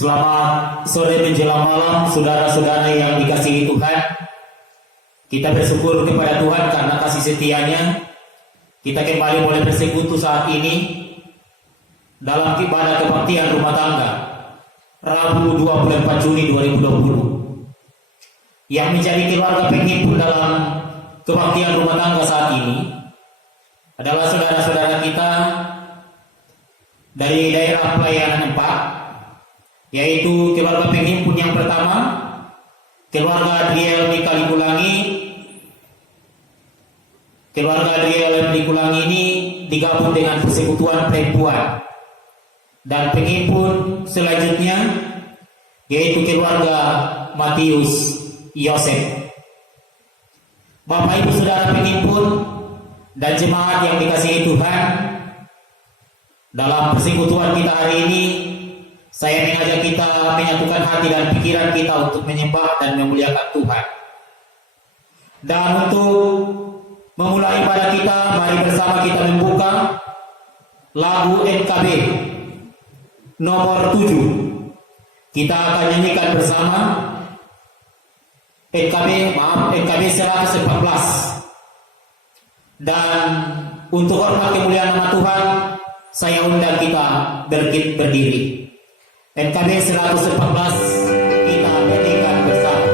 Selamat sore menjelang malam, saudara-saudara yang dikasihi Tuhan. Kita bersyukur kepada Tuhan karena kasih setianya. Kita kembali boleh bersekutu saat ini dalam ibadah kebaktian rumah tangga Rabu 24 Juni 2020. Yang menjadi keluarga penghimpun dalam kebaktian rumah tangga saat ini adalah saudara-saudara kita dari daerah pelayanan 4, yaitu keluarga penghimpun yang pertama, keluarga Adriel di Kalikulangi. Keluarga Adriel di Kalikulangi ini digabung dengan persekutuan perempuan. Dan penghimpun selanjutnya yaitu keluarga Matius Yosef. Bapak Ibu Saudara penghimpun dan jemaat yang dikasihi Tuhan, dalam persekutuan kita hari ini saya mengajak kita menyatukan hati dan pikiran kita untuk menyembah dan memuliakan Tuhan. Dan untuk memulai ibadah kita, mari bersama kita membuka lagu NKB nomor 7. Kita akan nyanyikan bersama NKB 114. Dan untuk hormat kemuliaan nama Tuhan, saya undang kita berdiri. NKB 114 kita nyanyikan bersama.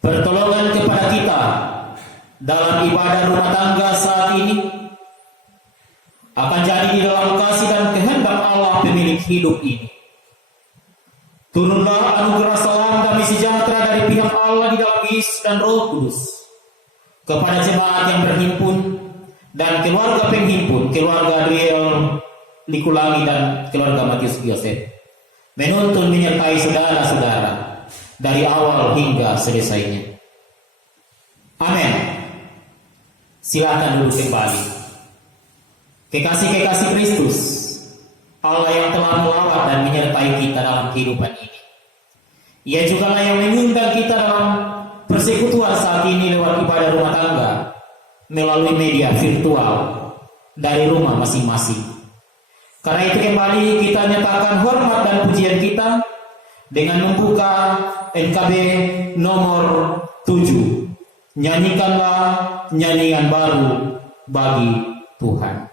Pertolongan kepada kita dalam ibadah rumah tangga saat ini akan jadi di dalam kasih dan kehendak Allah pemilik hidup ini. Turunlah anugerah salam damai sejahtera dari pihak Allah di dalam Yesus dan Roh Kudus kepada jemaat yang berhimpun dan keluarga penghimpun, keluarga Adriel Likulangi dan keluarga Matius Yosef, menuntun menyertai saudara-saudara dari awal hingga selesainya. Amin. Silakan duduk kembali. Kekasih-kekasih Kristus, Allah yang telah melawat dan menyertai kita dalam kehidupan ini, Ia juga lah yang mengundang kita dalam persekutuan saat ini lewat ibadah rumah tangga melalui media virtual dari rumah masing-masing. Karena itu kembali kita nyatakan hormat dan pujian kita dengan membuka NKB nomor 7. Nyanyikanlah nyanyian baru bagi Tuhan.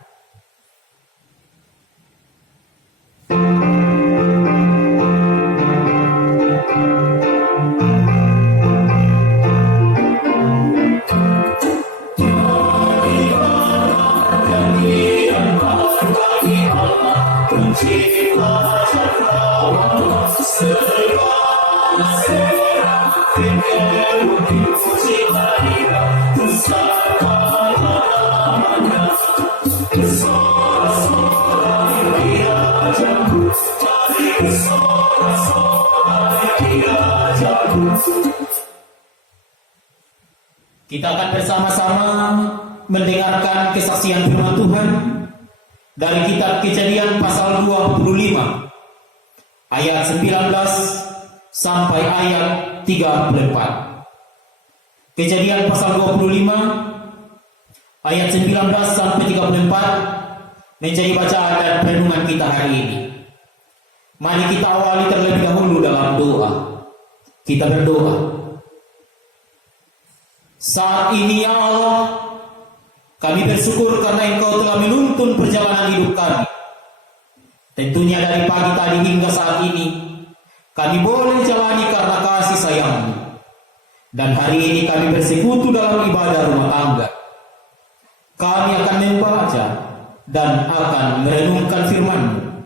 Kita akan bersama-sama mendengarkan kesaksian firman Tuhan dari kitab Kejadian pasal 25 ayat 19 sampai ayat 34. Kejadian pasal 25 ayat 19 sampai 34 menjadi bacaan dan renungan kita hari ini. Mari kita awali terlebih dahulu dalam doa. Kita berdoa. Saat ini ya Allah, kami bersyukur karena Engkau telah menuntun perjalanan hidup kami. Tentunya dari pagi tadi hingga saat ini kami boleh jalani karena kasih sayang-Mu. Dan hari ini kami bersekutu dalam ibadah rumah tangga. Kami akan membaca dan akan merenungkan firman-Mu.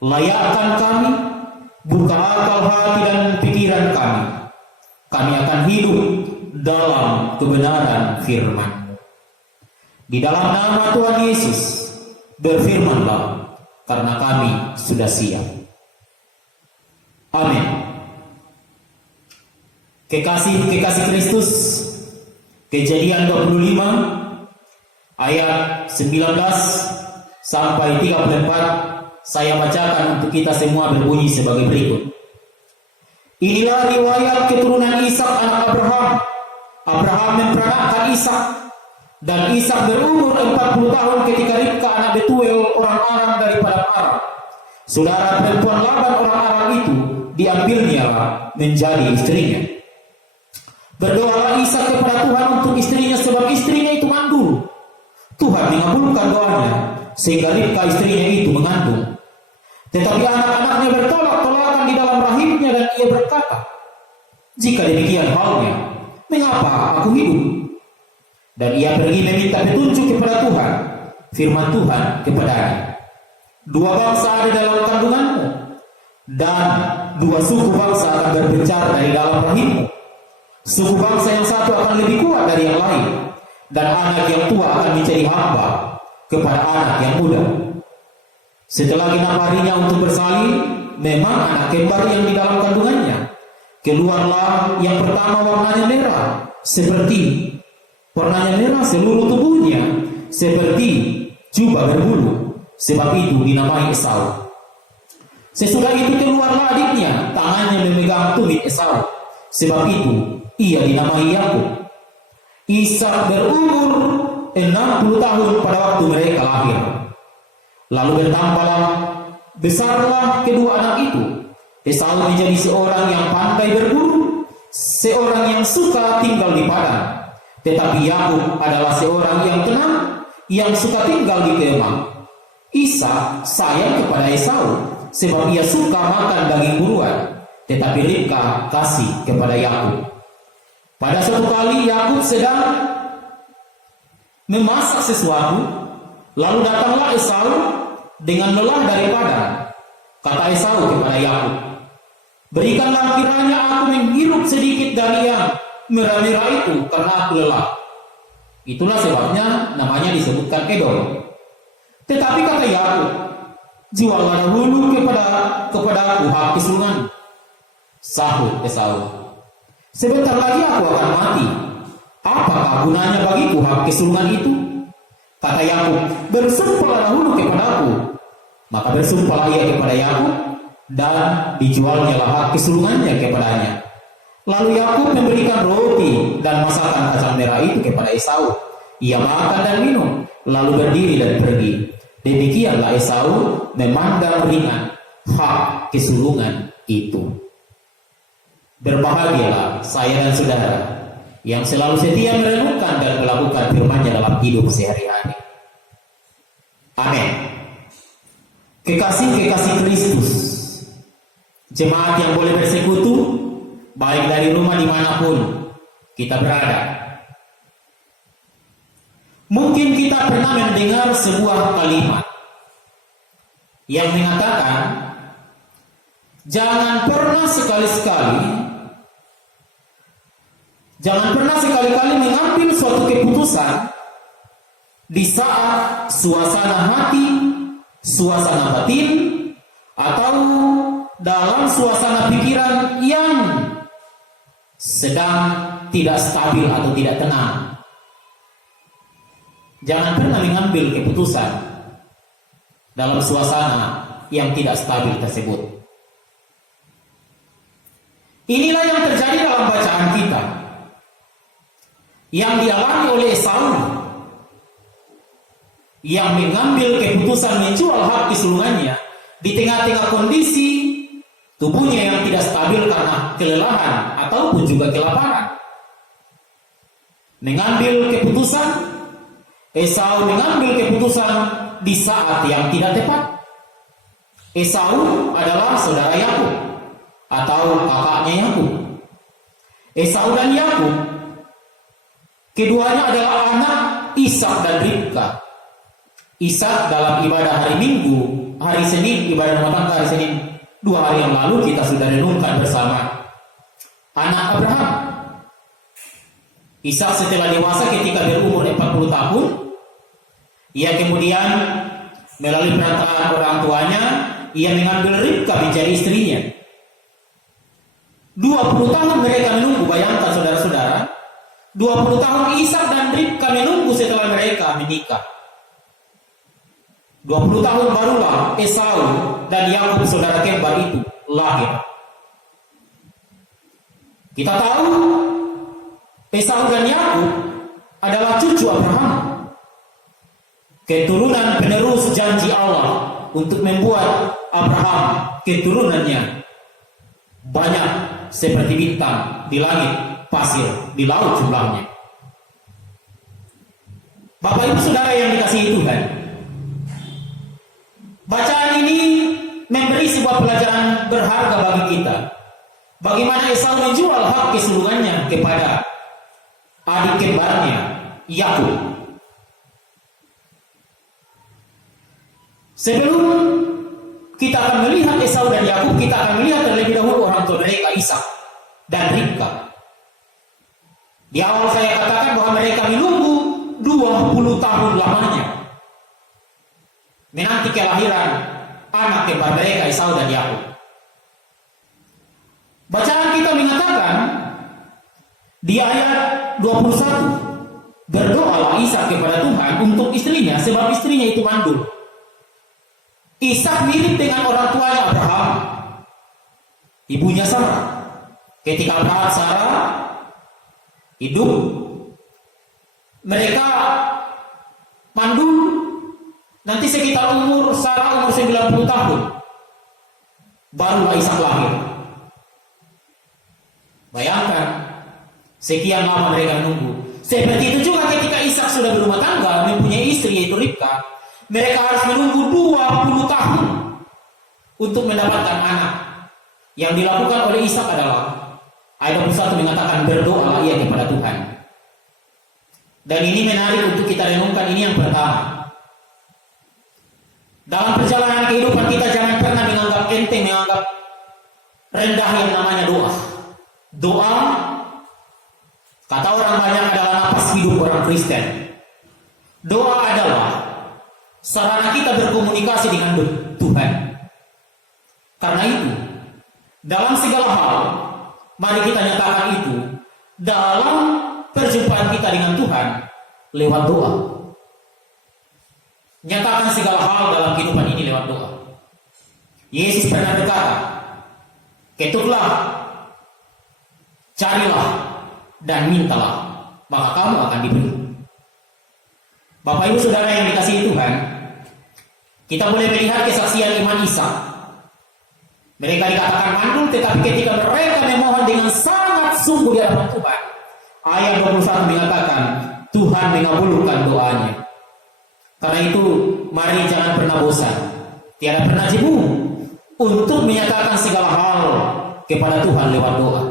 layakkan kami, buka akal hati dan pikiran kami. Kami akan hidup dalam kebenaran firman-Mu. Di dalam nama Tuhan Yesus, berfirmanlah, karena kami sudah siap. Amin. Kekasih Kristus, Kejadian 25 ayat 19 sampai 34 saya bacakan untuk kita semua, berbunyi sebagai berikut. Inilah riwayat keturunan Ishak anak Abraham. Abraham memperanakkan Ishak, dan Ishak berumur 40 tahun ketika Ribka anak Betuel orang Aram daripada Aram, saudara perempuan Laban orang Aram itu, diambilnya menjadi istrinya. Berdoalah Ishak kepada Tuhan untuk istrinya, sebab istrinya itu mandul. Tuhan mengabulkan doanya, sehingga Ribka istrinya itu mengandung. Tetapi anak-anaknya bertolak-tolakan di dalam rahimnya, dan ia berkata, jika demikian halnya, mengapa aku hidup? Dan ia pergi meminta petunjuk kepada Tuhan. Firman Tuhan kepadanya, 2 bangsa ada dalam kandunganmu, dan 2 suku bangsa akan berpencar dari dalam rahimmu. Suku bangsa yang satu akan lebih kuat dari yang lain, dan anak yang tua akan menjadi hamba kepada anak yang muda. Setelah genap harinya untuk bersalin, memang anak kembar yang di dalam kandungannya. Keluarlah yang pertama warnanya merah seluruh tubuhnya, seperti jubah berbulu, sebab itu dinamai Esau. Sesudah itu keluarlah adiknya, tangannya memegang tumit Esau, sebab itu ia dinamai Yakub. Ishak berumur 60 tahun pada waktu mereka lahir. Lalu bertambahlah, besarlah kedua anak itu. Esau menjadi seorang yang pandai berburu, seorang yang suka tinggal di padang. Tetapi Yakub adalah seorang yang tenang, yang suka tinggal di kemah. Ishak sayang kepada Esau, sebab ia suka makan daging buruan. Tetapi Ribka kasih kepada Yakub. Pada suatu kali Yakub sedang memasak sesuatu, lalu datanglah Esau dengan lelah dari padang. Kata Esau kepada Yakub, berikanlah kiranya aku menghirup sedikit dari yang merah-merah itu, karena aku lelah. Itulah sebabnya namanya disebutkan Edom. Tetapi kata Yakub, jualah dahulu kepadaku hak kesulungan. Sahut Esau, sebentar lagi aku akan mati. Apakah gunanya bagiku hak kesulungan itu? Kata Yakub, bersumpahlah dahulu kepadaku. Maka bersumpahlah ia kepada Yakub, dan dijualnya hak kesulungannya kepadanya. Lalu Yakub memberikan roti dan masakan kacang merah itu kepada Esau. Ia makan dan minum, lalu berdiri dan pergi. Demikianlah Esau memandang ringan hak kesulungan itu. Berbahagialah saya dan saudara yang selalu setia merenungkan dan melakukan firman-Nya dalam hidup sehari-hari. Amin. Kekasih Kristus, jemaat yang boleh bersekutu, baik dari rumah dimanapun kita berada. Mungkin kita pernah mendengar sebuah kalimat yang mengatakan, jangan pernah sekali-kali mengambil suatu keputusan di saat suasana hati, suasana batin, atau dalam suasana pikiran yang sedang tidak stabil atau tidak tenang. Jangan pernah mengambil keputusan dalam suasana yang tidak stabil tersebut. Inilah yang terjadi dalam bacaan kita, yang dialami oleh Esau, yang mengambil keputusan menjual hak kesulungannya di tengah-tengah kondisi tubuhnya yang tidak stabil karena kelelahan ataupun juga kelaparan. Esau mengambil keputusan di saat yang tidak tepat. Esau adalah saudara Yakub atau kakaknya Yakub. Esau dan Yakub keduanya adalah anak Ishak dan Ribka. Ishak dalam ibadah hari Minggu hari Senin, ibadah rumah tangga hari Senin 2 hari yang lalu kita sudah renungkan bersama anak Abraham. Ishak setelah dewasa ketika berumur 40 tahun, ia kemudian melalui perantaraan orang tuanya, ia mengambil Ribka menjadi istrinya. 20 tahun mereka menunggu, bayangkan saudara-saudara, 20 tahun Ishak dan Ribka menunggu setelah mereka menikah. 20 tahun barulah Esau dan Yakub saudara kembar itu lahir. Kita tahu Esau dan Yakub adalah cucu Abraham, keturunan penerus janji Allah untuk membuat Abraham keturunannya banyak seperti bintang di langit, pasir di laut jumlahnya. Bapak Ibu Saudara yang dikasihi Tuhan, bacaan ini memberi sebuah pelajaran berharga bagi kita. Bagaimana Esau menjual hak kesulungannya kepada adik kembarnya Yakub. Sebelum kita akan melihat Esau dan Yakub, kita akan melihat terlebih dahulu orang tua mereka, Ishak dan Ribka. Di awal saya katakan bahwa mereka menunggu 20 tahun lamanya menanti kelahiran anak kembar mereka, Esau dan Yakub. Bacaan kita mengatakan di ayat 21, berdoalah Ishak kepada Tuhan untuk istrinya, sebab istrinya itu mandul. Ishak mirip dengan orang tuanya Abraham, ibunya Sarah. Ketika Abraham Sarah hidup, mereka mandul. Nanti sekitar umur Sarah umur 90 tahun, barulah Ishak lahir. Bayangkan, sekian lama mereka menunggu. Seperti itu juga ketika Ishak sudah berumah tangga, mempunyai istri yaitu Ribka, mereka harus menunggu 20 tahun untuk mendapatkan anak. Yang dilakukan oleh Ishak adalah, ayat 21 mengatakan berdoa ia kepada Tuhan. Dan ini menarik untuk kita renungkan. Ini yang pertama. Dalam perjalanan kehidupan kita jangan pernah menganggap enteng, menganggap rendah yang namanya doa. Doa, kata orang banyak, adalah napas hidup orang Kristen. Doa adalah sarana kita berkomunikasi dengan Tuhan. Karena itu, dalam segala hal, mari kita nyatakan itu dalam perjumpaan kita dengan Tuhan lewat doa. Nyatakan segala hal dalam kehidupan ini lewat doa. Yesus pernah berkata, ketuklah, carilah, dan mintalah, maka kamu akan diberi. Bapak Ibu Saudara yang dikasihi Tuhan, kita boleh melihat kesaksian iman Ishak. Mereka dikatakan mandul, tetapi ketika mereka memohon dengan sangat sungguh di hadapan Tuhan, ayat 21 mengatakan Tuhan mengabulkan doanya. Karena itu, mari jangan pernah bosan, tiada pernah jemu untuk menyatakan segala hal kepada Tuhan lewat doa.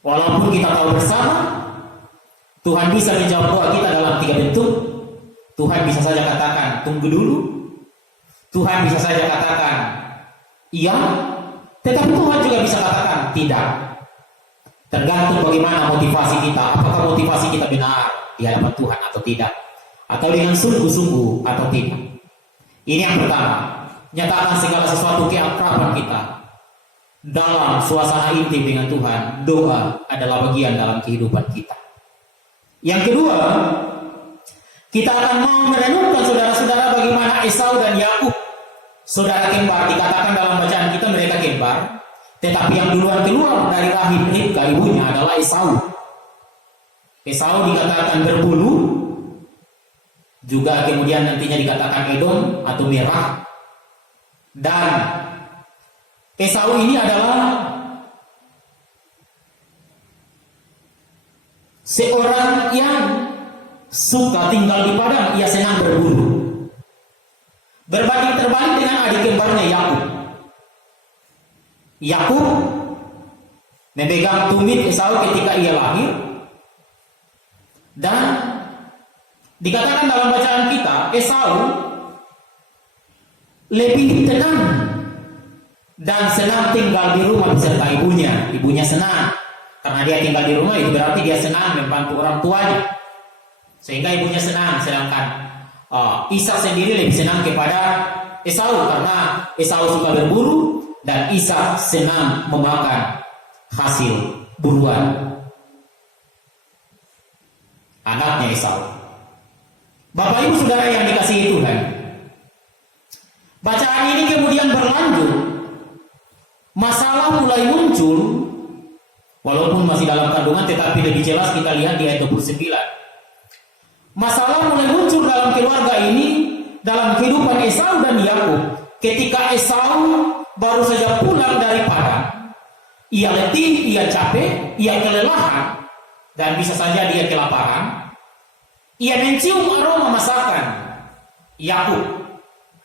Walaupun kita tahu bersama, Tuhan bisa menjawab doa kita dalam 3 bentuk. Tuhan bisa saja katakan, tunggu dulu. Tuhan bisa saja katakan, iya. Tetapi Tuhan juga bisa katakan, tidak. Tergantung bagaimana motivasi kita. Apakah motivasi kita benar di hadapan Tuhan atau tidak. Atau dengan sungguh-sungguh atau tidak. Ini yang pertama. Nyatakan segala sesuatu keakraban kita dalam suasana intim dengan Tuhan. Doa adalah bagian dalam kehidupan kita. Yang kedua, kita akan mau merenungkan saudara-saudara bagaimana Esau dan Yakub, saudara kembar. Dikatakan dalam bacaan kita mereka kembar, tetapi yang duluan keluar dari rahim Ribka ibunya adalah Esau. Esau dikatakan berbulu, juga kemudian nantinya dikatakan Edom atau merah. Dan Esau ini adalah seorang yang suka tinggal di padang, ia senang berburu. Berbanding terbalik dengan adik kembarnya Yakub. Yakub memegang tumit Esau ketika ia lahir. Dan dikatakan dalam bacaan kita, Esau lebih tenang dan senang tinggal di rumah beserta ibunya. Ibunya senang karena dia tinggal di rumah, itu berarti dia senang membantu orang tuanya, sehingga ibunya senang. Sedangkan Ishak sendiri lebih senang kepada Esau karena Esau suka berburu dan Ishak senang memakan hasil buruan anaknya Esau. Bapak Ibu Saudara yang dikasihi Tuhan, bacaan ini kemudian berlanjut. Masalah mulai muncul, walaupun masih dalam kandungan, tetapi lebih jelas kita lihat di ayat 29. Masalah mulai muncul dalam keluarga ini, dalam kehidupan Esau dan Yakub. Ketika Esau baru saja pulang dari padang, ia letih, ia capek, ia kelelahan, dan bisa saja dia kelaparan. Ia mencium aroma masakan. Yakub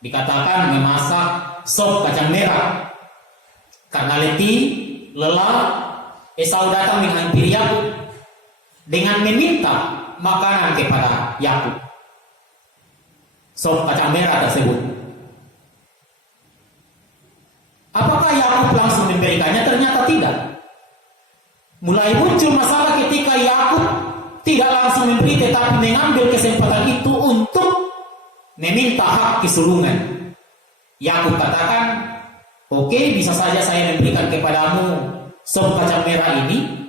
dikatakan memasak sop kacang merah. Karena letih, lelah, Esau datang menghampiri Yakub dengan meminta makanan kepada Yakub. Sop kacang merah tersebut. Apakah Yakub langsung memberikannya? Ternyata tidak. Mulai muncul masalah ketika Yakub tidak langsung memberi, tetapi mengambil kesempatan itu untuk meminta hak kesulungan. Yakub katakan, oke, bisa saja saya memberikan kepadamu sop kacang merah ini.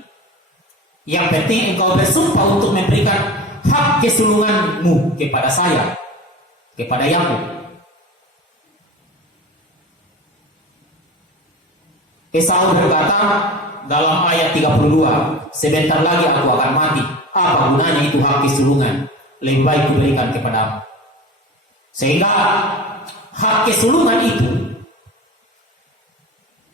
Yang penting engkau bersumpah untuk memberikan hak kesulunganmu kepada saya, kepada Yakub. Esau berkata dalam ayat 32, sebentar lagi aku akan mati. Apa gunanya itu hak kesulungan? Lebih baik kuberikan kepadamu. Sehingga hak kesulungan itu,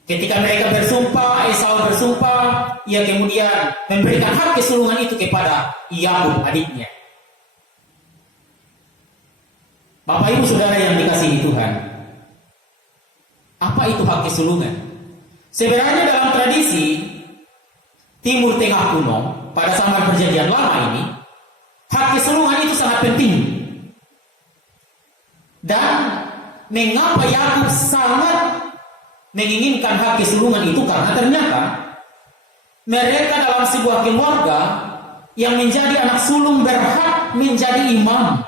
ketika mereka bersumpah, Esau bersumpah, ia kemudian memberikan hak kesulungan itu kepada Yakub adiknya. Bapak Ibu Saudara yang dikasihi Tuhan, apa itu hak kesulungan? Sebenarnya dalam tradisi Timur Tengah kuno, pada zaman perjanjian lama ini, hak kesulungan itu sangat penting. Dan mengapa Yakub sangat menginginkan hak kesulungan itu? Karena ternyata mereka dalam sebuah keluarga yang menjadi anak sulung berhak menjadi imam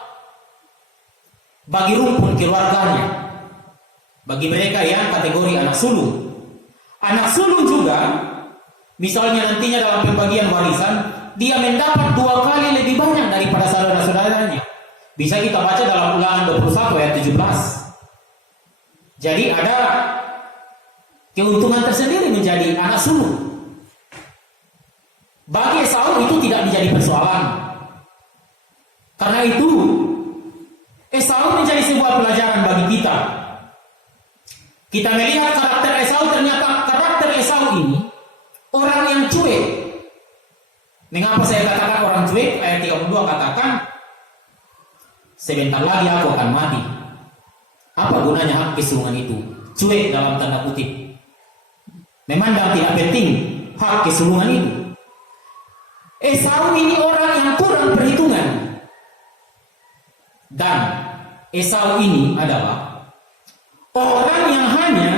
bagi rumpun keluarganya, bagi mereka yang kategori anak sulung. Anak sulung juga, misalnya nantinya dalam pembagian warisan, dia mendapat 2 kali lebih banyak daripada saudara-saudaranya. Bisa kita baca dalam Ulangan 21 ayat 17. Jadi ada keuntungan tersendiri menjadi anak sulung. Bagi Esau itu tidak menjadi persoalan. Karena itu Esau menjadi sebuah pelajaran bagi kita. Kita melihat karakter Esau, ternyata karakter Esau ini orang yang cuek. Mengapa saya katakan orang cuek? Ayat 32 katakan, sebentar lagi aku akan mati. Apa gunanya hak kesulungan itu? Cuek dalam tanda kutip. Memandang tidak penting hak kesulungan itu. Esau ini orang yang kurang perhitungan. Dan Esau ini adalah orang yang hanya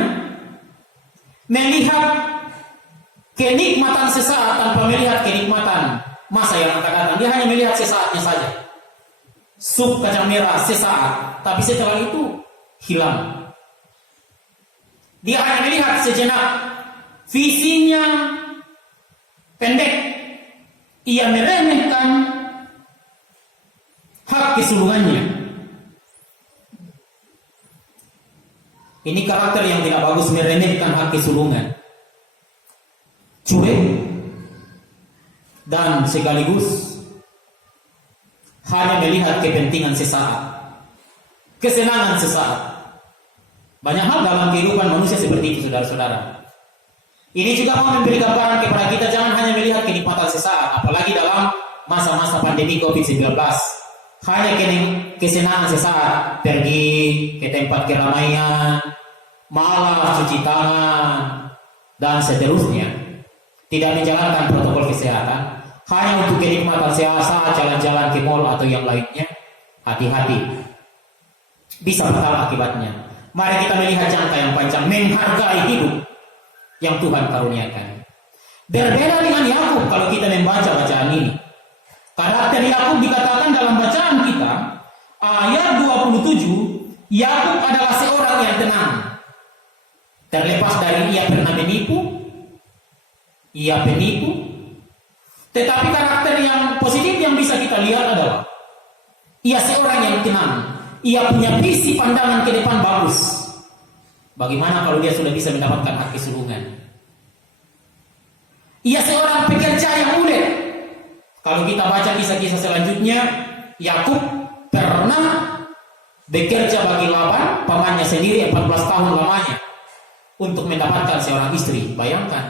melihat kenikmatan sesaat tanpa melihat kenikmatan masa yang akan datang. Dia hanya melihat sesaatnya saja. Sup kacang merah sesaat, tapi setelah itu hilang. Dia hanya melihat sejenak, visinya pendek. Ia meremehkan hak kesulungannya. Ini karakter yang tidak bagus, meremehkan hak kesulungan. Cuek dan sekaligus hanya melihat kepentingan sesaat, kesenangan sesaat. Banyak hal dalam kehidupan manusia seperti itu, saudara-saudara. Ini juga mau memberi gambaran kepada kita, jangan hanya melihat kenikmatan sesaat, apalagi dalam masa-masa pandemi COVID-19. Hanya kesenangan sesaat, pergi ke tempat keramaian, malas cuci tangan, dan seterusnya. Tidak menjalankan protokol kesehatan, hanya untuk kenikmatan sesaat, jalan-jalan ke mall atau yang lainnya. Hati-hati, bisa fatal akibatnya. Mari kita melihat jangka yang panjang, menghargai hidup yang Tuhan karuniakan. Berbeda dengan Yakub kalau kita membaca bacaan ini. Karakter Yakub dikatakan dalam bacaan kita, ayat 27, Yakub adalah seorang yang tenang. Terlepas dari ia pernah penipu, tetapi karakter yang positif yang bisa kita lihat adalah ia seorang yang tenang. Ia punya visi pandangan ke depan bagus. Bagaimana kalau dia sudah bisa mendapatkan hak kesulungan? Ia seorang pekerja yang ulet. Kalau kita baca kisah-kisah selanjutnya, Yakub pernah bekerja bagi Laban, pamannya sendiri 14 tahun lamanya untuk mendapatkan seorang istri. Bayangkan,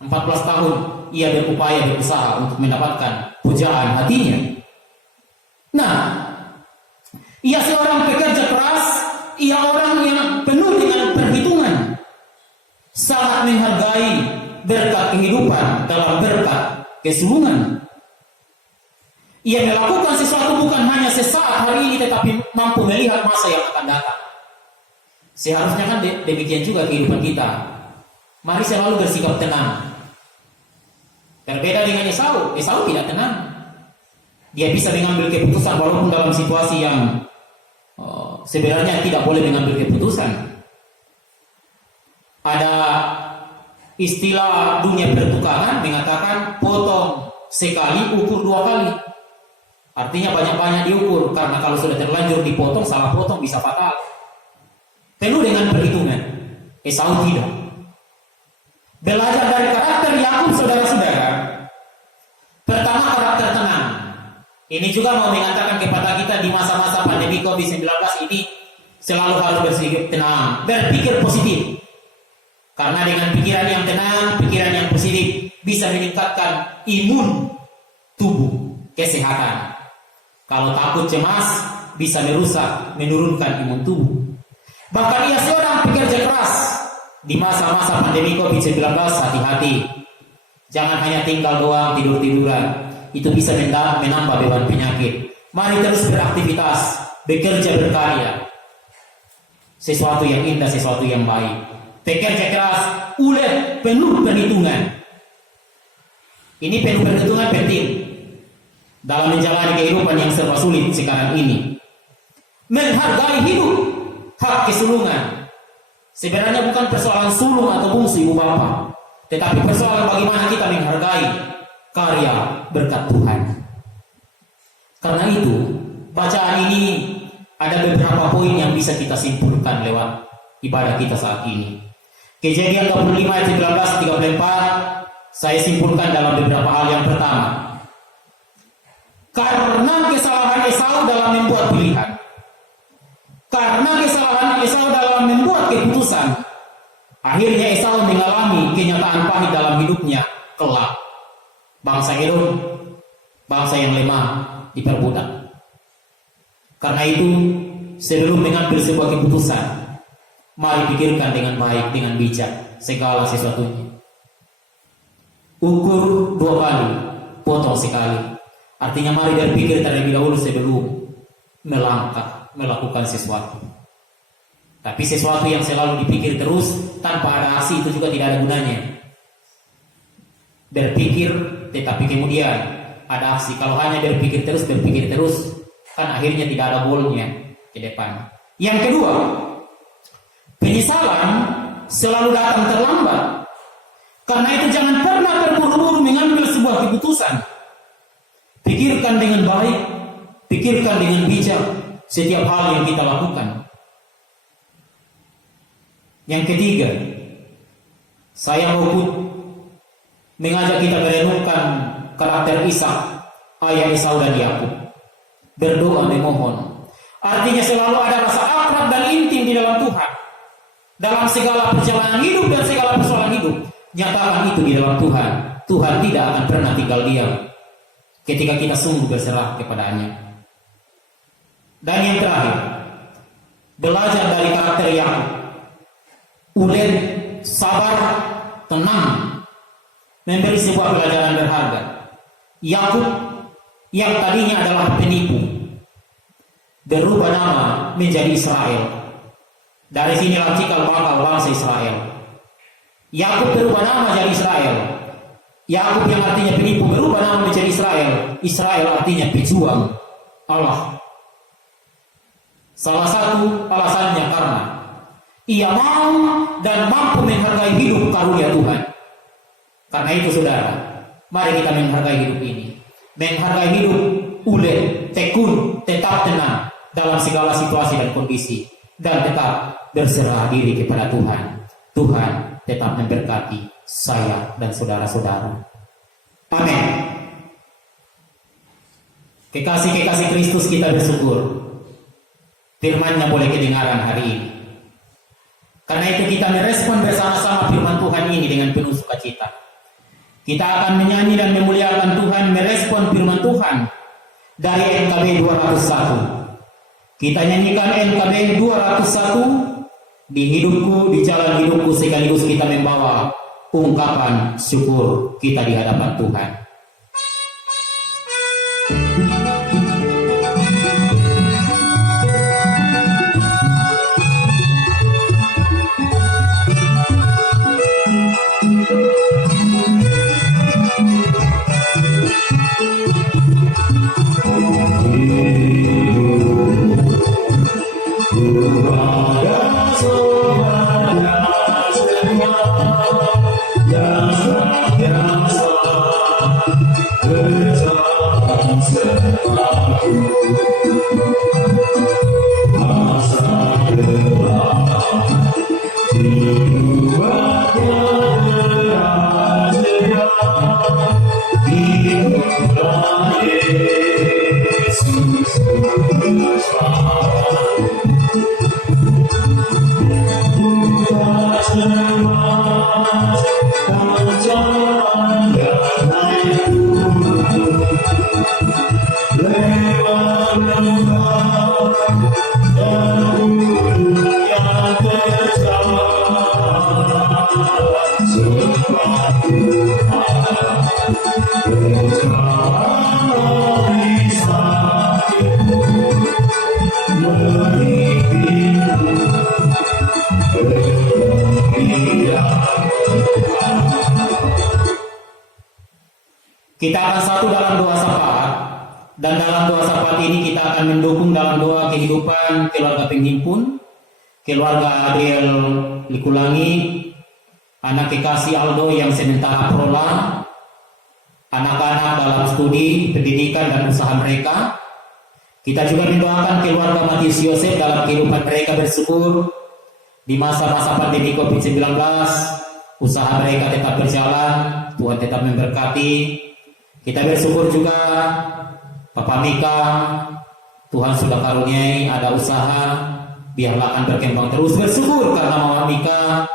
14 tahun ia berusaha untuk mendapatkan pujaan hatinya. Nah, ia seorang pekerja keras, ia orang yang penuh dengan perhitungan, sangat menghargai berkat kehidupan dalam berkat kesulungan. Ia melakukan sesuatu bukan hanya sesaat hari ini, tetapi mampu melihat masa yang akan datang. Seharusnya kan demikian juga kehidupan kita. Mari selalu bersikap tenang. Berbeda dengan Esau. Esau tidak tenang. Dia bisa mengambil keputusan walaupun dalam situasi yang sebenarnya tidak boleh mengambil keputusan. Ada istilah dunia pertukangan mengatakan potong sekali, ukur 2 kali. Artinya banyak-banyak diukur, karena kalau sudah terlanjur dipotong, salah potong bisa fatal. Penuh dengan perhitungan. Esau tidak. Belajar dari karakter Yakub, saudara-saudara. Pertama, karakter tenang. Ini juga mau mengatakan kepada kita di masa-masa pandemi COVID-19 ini selalu harus bersikap tenang, berpikir positif. Karena dengan pikiran yang tenang, pikiran yang positif bisa meningkatkan imun tubuh, kesehatan. Kalau takut cemas bisa merusak, menurunkan imun tubuh. Bahkan ia seorang pekerja keras. Di masa-masa pandemi COVID-19, hati-hati. Jangan hanya tinggal doang, tidur-tiduran. Itu bisa menambah beban penyakit. Mari terus beraktivitas, bekerja, berkarya. Sesuatu yang indah, sesuatu yang baik. Pekerja keras, ulet, penuh perhitungan. Ini penuh perhitungan penting dalam menjalani kehidupan yang serba sulit sekarang ini. Menghargai hidup, hak kesulungan. Sebenarnya bukan persoalan sulung atau bungsu ibu bapa, tetapi persoalan bagaimana kita menghargai karya berkat Tuhan. Karena itu, bacaan ini ada beberapa poin yang bisa kita simpulkan lewat ibadah kita saat ini. Kejadian 25 ayat 19-34 saya simpulkan dalam beberapa hal. Yang pertama, karena kesalahan Esau dalam membuat pilihan, karena kesalahan Esau dalam membuat keputusan, akhirnya Esau mengalami kenyataan pahit dalam hidupnya kelak. Bangsa Edom, bangsa yang lemah, diperbudak. Karena itu, sebelum mengambil sebuah keputusan, mari pikirkan dengan baik, dengan bijak segala sesuatunya. Ukur 2 kali, potong sekali. Artinya mari berpikir terlebih dahulu sebelum melangkah, melakukan sesuatu. Tapi sesuatu yang selalu dipikir terus tanpa ada aksi itu juga tidak ada gunanya. Berpikir tetapi kemudian ada aksi. Kalau hanya berpikir terus, kan akhirnya tidak ada goalnya ke depan. Yang kedua, penyesalan selalu datang terlambat. Karena itu jangan pernah terburu-buru mengambil sebuah keputusan. Pikirkan dengan baik, pikirkan dengan bijak setiap hal yang kita lakukan. Yang ketiga, saya mau mengajak kita merenungkan karakter Ishak, ayah Esau dan Yakub. Berdoa memohon. Artinya selalu ada rasa akrab dan intim di dalam Tuhan. Dalam segala perjalanan hidup dan segala persoalan hidup, nyatakan itu di dalam Tuhan. Tuhan tidak akan pernah tinggal diam ketika kita sungguh berserah kepadanya. Dan yang terakhir, belajar dari karakter Yakub. Ulet, sabar, tenang, memberi sebuah pelajaran berharga. Yakub yang tadinya adalah penipu berubah nama menjadi Israel. Dari sinilah cikal bakal bangsa Israel. Yakub berubah nama jadi Israel. Yakub yang artinya penipu berubah nama menjadi Israel. Israel artinya pejuang Allah. Salah satu alasannya karena ia mau dan mampu menghargai hidup karunia Tuhan. Karena itu saudara, mari kita menghargai hidup ini. Menghargai hidup, ulet, tekun, tetap tenang dalam segala situasi dan kondisi. Dan tetap berserah diri kepada Tuhan. Tuhan tetap memberkati saya dan saudara-saudara. Amin. Kekasih-kekasih Kristus, kita bersyukur firman-Nya boleh kedengaran hari ini. Karena itu kita merespon bersama-sama firman Tuhan ini dengan penuh sukacita. Kita akan menyanyi dan memuliakan Tuhan, merespon firman Tuhan dari NKB 201. Kita nyanyikan NKB 201, di hidupku, di jalan hidupku, sekaligus kita membawa ungkapan syukur kita di hadapan Tuhan. Kita akan satu dalam doa syafaat, dan dalam doa syafaat ini kita akan mendukung dalam doa kehidupan keluarga penghimpun, keluarga Adriel Likulangi, anak kekasih Aldo yang sementara prola, anak-anak dalam studi, pendidikan dan usaha mereka. Kita juga mendoakan keluarga Matius Yosef dalam kehidupan mereka bersyukur di masa-masa pandemi COVID-19, usaha mereka tetap berjalan, Tuhan tetap memberkati. Kita bersyukur juga Papa Mika, Tuhan sudah karuniai ada usaha, biarlah akan berkembang terus. Bersyukur karena Mama Mika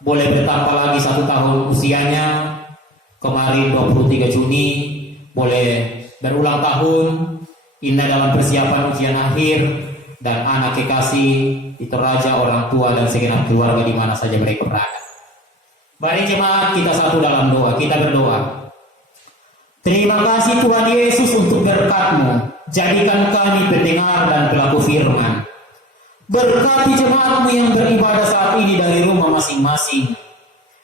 boleh bertambah lagi 1 tahun usianya. Kemarin 23 Juni boleh berulang tahun. Indah dalam persiapan ujian akhir, dan anak kekasih itu raja, orang tua dan segenap keluarga di mana saja mereka berada. Mari jemaat kita satu dalam doa, kita berdoa. Terima kasih Tuhan Yesus untuk berkat-Mu. Jadikan kami pendengar dan pelaku firman. Berkati jemaat-Mu yang beribadah saat ini dari rumah masing-masing,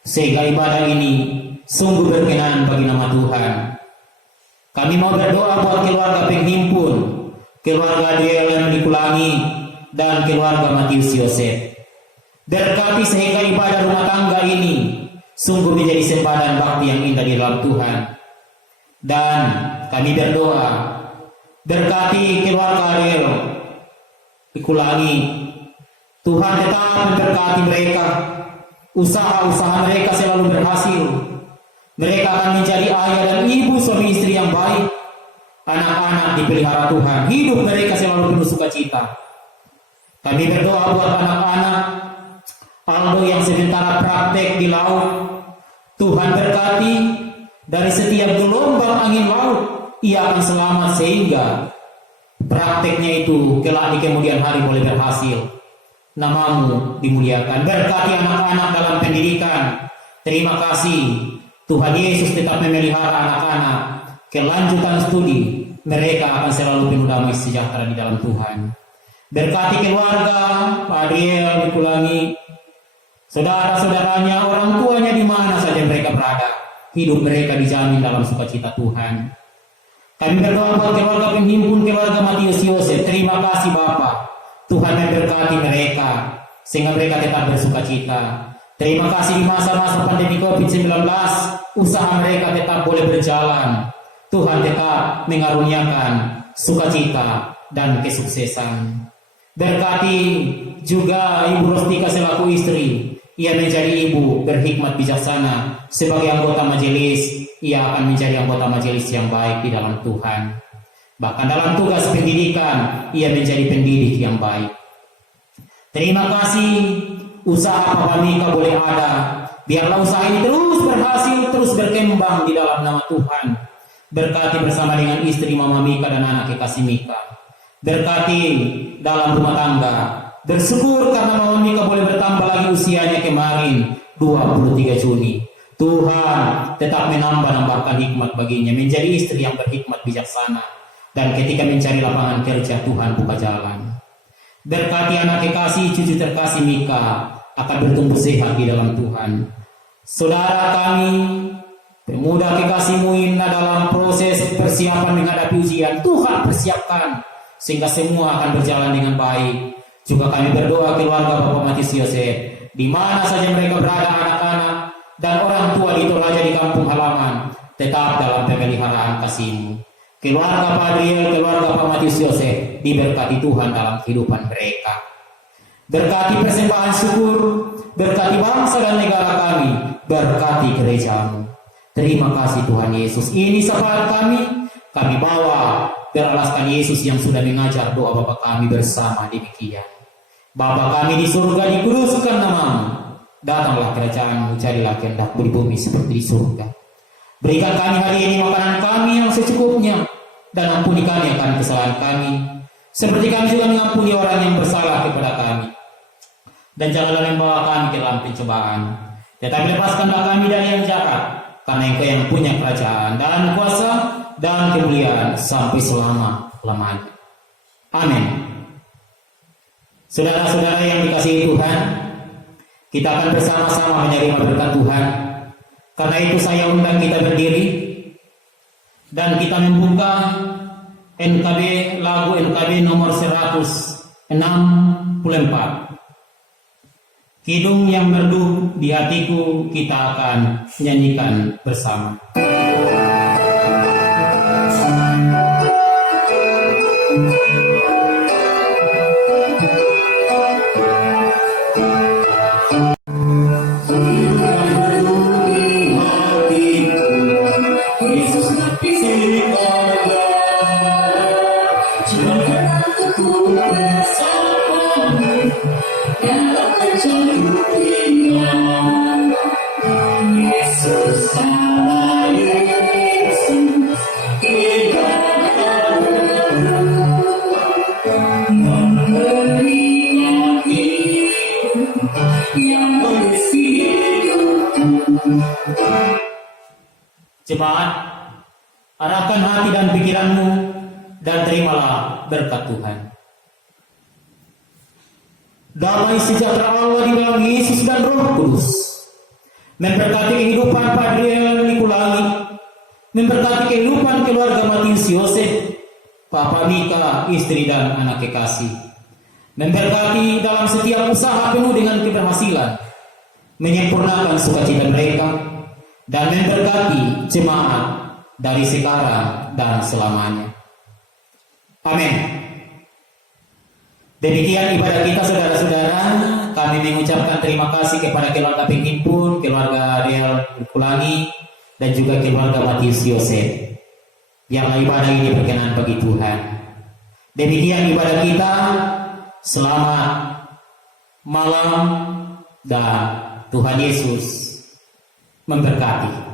sehingga ibadah ini sungguh berkenan bagi nama Tuhan. Kami mau berdoa buat keluarga penghimpun, keluarga Adriel yang Likulangi, dan keluarga Matius Yosef. Berkati sehingga ibadah rumah tangga ini sungguh menjadi sempadan bakti yang indah di dalam Tuhan. Dan kami berdoa, berkati keluarga Adriel Likulangi, Tuhan tetap memberkati mereka, usaha-usaha mereka selalu berhasil. Mereka akan menjadi ayah dan ibu, suami istri yang baik. Anak-anak dipelihara Tuhan, hidup mereka selalu penuh sukacita. Kami berdoa buat anak-anak Aldo yang sementara praktek di laut. Tuhan berkati, dari setiap gelombang angin laut ia akan selamat, sehingga prakteknya itu kelak di kemudian hari boleh berhasil. Nama-Mu dimuliakan. Berkati anak-anak dalam pendidikan. Terima kasih Tuhan Yesus tetap memelihara anak-anak. Kelanjutan studi mereka akan selalu penuh damai sejahtera di dalam Tuhan. Berkati keluarga Pak Adriel Dikulangi, saudara-saudaranya, orang tuanya di mana saja mereka berada. Hidup mereka dijamin dalam sukacita Tuhan. Kami berdoa buat keluarga penghimpun, keluarga Matius Yosef. Terima kasih Bapak. Tuhan memberkati mereka sehingga mereka tetap bersukacita. Terima kasih di masa-masa pandemi COVID-19, usaha mereka tetap boleh berjalan. Tuhan tetap mengaruniakan sukacita dan kesuksesan. Berkati juga Ibu Rostika selaku istri. Ia menjadi ibu berhikmat bijaksana. Sebagai anggota majelis, ia akan menjadi anggota majelis yang baik di dalam Tuhan. Bahkan dalam tugas pendidikan, ia menjadi pendidik yang baik. Terima kasih, usaha Papa Mika boleh ada. Biarlah usaha ini terus berhasil, terus berkembang di dalam nama Tuhan. Berkati bersama dengan istri Mama Mika dan anak kekasih Mika. Berkati dalam rumah tangga. Bersyukur karena Mama Mika boleh bertambah lagi usianya kemarin 23 Juni. Tuhan tetap menambahkan hikmat baginya, menjadi istri yang berhikmat bijaksana. Dan ketika mencari lapangan kerja, Tuhan buka jalan. Berkati anak kekasih, cucu terkasih Mika akan bertumbuh sehat di dalam Tuhan. Saudara kami, pemuda kekasih-Mu Inna dalam proses persiapan menghadapi ujian, Tuhan persiapkan sehingga semua akan berjalan dengan baik. Juga kami berdoa keluarga Bapak Matius Yosef, di mana saja mereka berada, anak-anak dan orang tua di Toraja di kampung halaman, tetap dalam pemeliharaan kasih-Mu. Keluarga Pak Adriel, keluarga Pak Matius Yosef, diberkati Tuhan dalam kehidupan mereka. Berkati persembahan syukur, berkati bangsa dan negara kami, berkati gereja-Mu. Terima kasih Tuhan Yesus. Ini syafaat kami bawa beralaskan Yesus yang sudah mengajar doa Bapa kami bersama demikian. Bapa kami di surga, dikuduskan nama-Mu. Datanglah kerajaan-Mu, jadilah kehendak-Mu di bumi seperti di surga. Berikan kami hari ini makanan kami yang secukupnya, dan ampuni kami akan kesalahan kami, seperti kami juga mengampuni orang yang bersalah kepada kami. Dan janganlah membawa kami ke dalam pencobaan, tetapi lepaskanlah kami dari yang jahat, karena Engkau yang punya kerajaan dan kuasa dan kemuliaan sampai selama-lamanya. Amin. Saudara-saudara yang dikasihi Tuhan, kita akan bersama-sama menerima berkat Tuhan. Karena itu saya undang kita berdiri dan kita membuka lagu NKB nomor 164. Kidung yang merdu di hatiku, kita akan nyanyikan bersama. Jemaat, arahkan hati dan pikiranmu dan terimalah berkat Tuhan. Damai sejahtera Allah di dalam Yesus dan Roh Kudus memberkati kehidupan Pak Adriel Dikulangi, memberkati kehidupan keluarga Matius Yosef, Papa Mika, istri dan anak kekasih, memberkati dalam setiap usaha penuh dengan keberhasilan, menyempurnakan sukacita mereka, dan memberkati jemaat dari sekarang dan selamanya. Amin. Demikian ibadah kita saudara-saudara. Kami mengucapkan terima kasih kepada keluarga penghimpun, keluarga Adriel Dikulangi, dan juga keluarga Matius Yosef yang ibadah ini berkenan bagi Tuhan. Demikian ibadah kita. Selamat malam dan Tuhan Yesus memberkati.